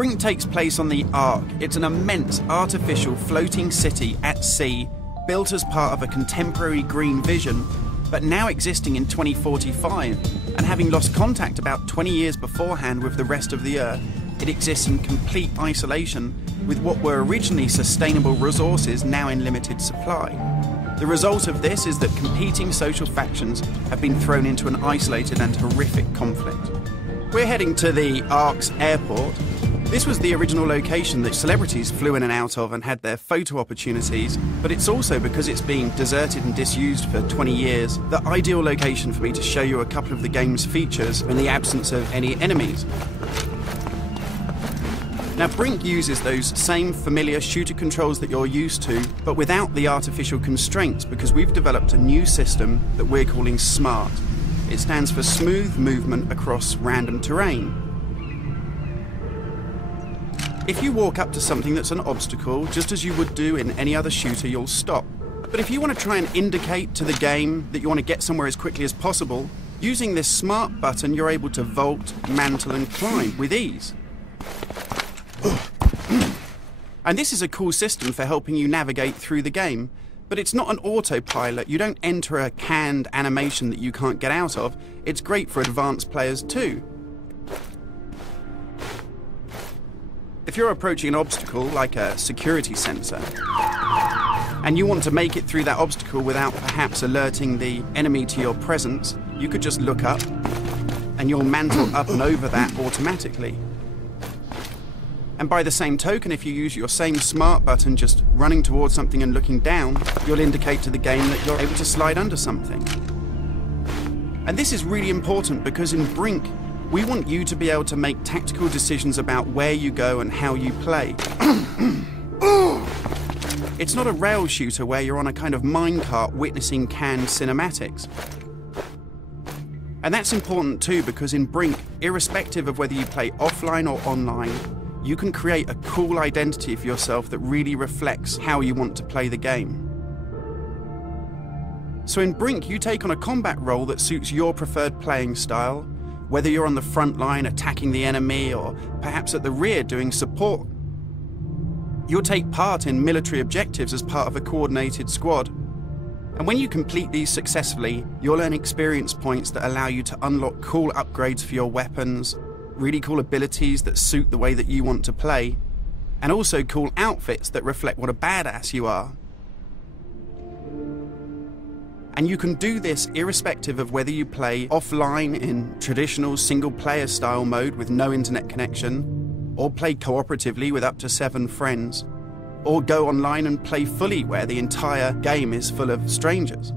Brink takes place on the Ark. It's an immense artificial floating city at sea, built as part of a contemporary green vision, but now existing in 2045, and having lost contact about 20 years beforehand with the rest of the Earth, it exists in complete isolation with what were originally sustainable resources now in limited supply. The result of this is that competing social factions have been thrown into an isolated and horrific conflict. We're heading to the Ark's airport. This was the original location that celebrities flew in and out of and had their photo opportunities, but it's also, because it's been deserted and disused for 20 years, the ideal location for me to show you a couple of the game's features in the absence of any enemies. Now, Brink uses those same familiar shooter controls that you're used to, but without the artificial constraints, because we've developed a new system that we're calling SMART. It stands for Smooth Movement Across Random Terrain. If you walk up to something that's an obstacle, just as you would do in any other shooter, you'll stop. But if you want to try and indicate to the game that you want to get somewhere as quickly as possible, using this SMART button, you're able to vault, mantle and climb with ease. And this is a cool system for helping you navigate through the game, but it's not an autopilot. You don't enter a canned animation that you can't get out of. It's great for advanced players too. If you're approaching an obstacle like a security sensor, and you want to make it through that obstacle without perhaps alerting the enemy to your presence, you could just look up and you'll mantle up and over that automatically. And by the same token, if you use your same SMART button just running towards something and looking down, you'll indicate to the game that you're able to slide under something. And this is really important because in Brink, we want you to be able to make tactical decisions about where you go and how you play. It's not a rail shooter where you're on a kind of minecart witnessing canned cinematics. And that's important too, because in Brink, irrespective of whether you play offline or online, you can create a cool identity for yourself that really reflects how you want to play the game. So in Brink, you take on a combat role that suits your preferred playing style, whether you're on the front line attacking the enemy or perhaps at the rear doing support. You'll take part in military objectives as part of a coordinated squad. And when you complete these successfully, you'll earn experience points that allow you to unlock cool upgrades for your weapons, really cool abilities that suit the way that you want to play, and also cool outfits that reflect what a badass you are. And you can do this irrespective of whether you play offline in traditional single-player style mode with no internet connection, or play cooperatively with up to 7 friends, or go online and play fully where the entire game is full of strangers.